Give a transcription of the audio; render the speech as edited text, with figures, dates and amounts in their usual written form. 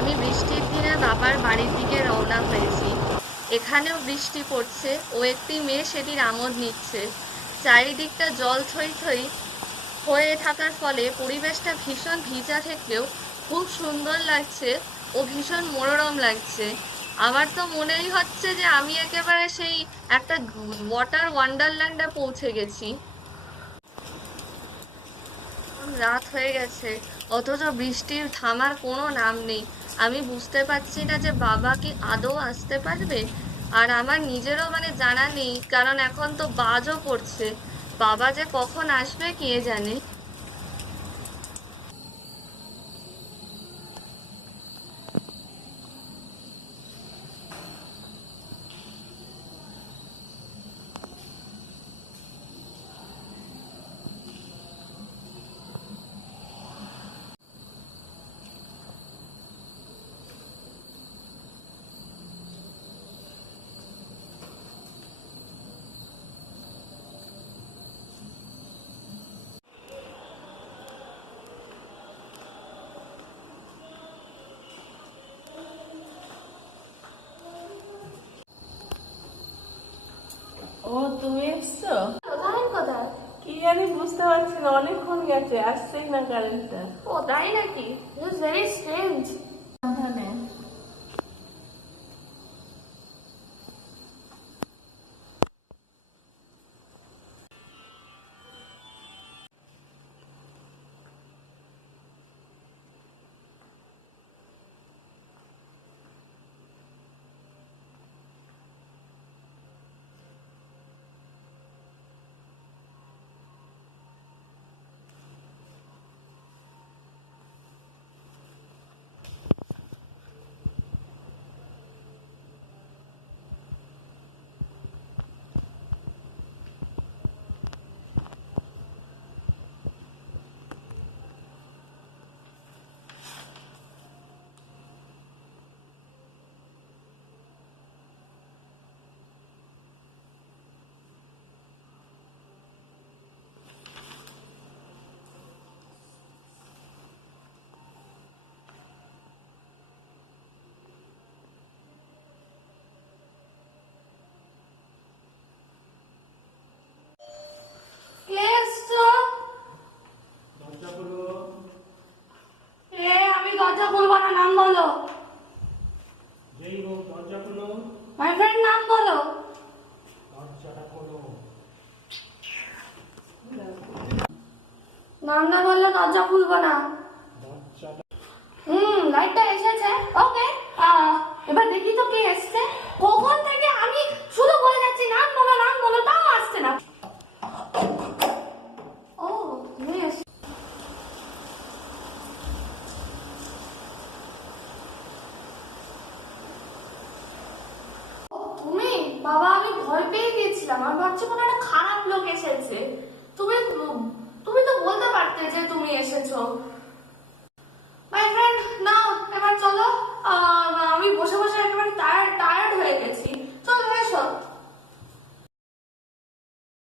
আমি বৃষ্টির দিনে বাবার বাড়ির দিকে রওনা হয়েছি। এখানেও বৃষ্টি পড়ছে, ও একটি মেয়ে সেটির আমোদ নিচ্ছে। চারিদিকটা জল থই থই হয়ে থাকার ফলে পরিবেশটা ভীষণ ভিজা থাকলেও খুব সুন্দর লাগছে ও ভীষণ মনোরম লাগছে। আমার তো মনেই হচ্ছে যে আমি একেবারে সেই একটা ওয়াটার ওয়ান্ডারল্যান্ডে পৌঁছে গেছি। রাত হয়ে গেছে, অথচ বৃষ্টির থামার কোনো নাম নেই। আমি বুঝতে পারছি না যে বাবা কি আদৌ আসতে পারবে। আর আমার নিজেরও জানা নেই, কারণ এখন তো বাজও পড়ছে। বাবা যে কখন আসবে কে জানে। ও, তুমি এসছো? কোথায় কোথায়? কি জানি, বুঝতে পারছি না, অনেকক্ষণ গেছে, আসছেই না কারেন্টটা। ও তাই নাকি? Very strange. সাবধানে। কে এসছো? আমি দরজা খুলবো না, নাম বলো। মাই ফ্রেন্ড, নাম বলো। নাম না বললে দরজা খুলবো না। লাইটটা এসেছে। ওকে, এবার দেখি তো কে এসছে। কখন থেকে আমি শুধু বলে যাচ্ছি নাম বলো নাম বলো, তাও আসছে না। ও তুমি তুমি? বাবা, আমি ভয় পেয়ে গেছিলাম, আমি ভাবছি কোনো একটা খারাপ লোক এসেছে। তুমি তুমি তো বলতে পারতে যে তুমি এসেছো।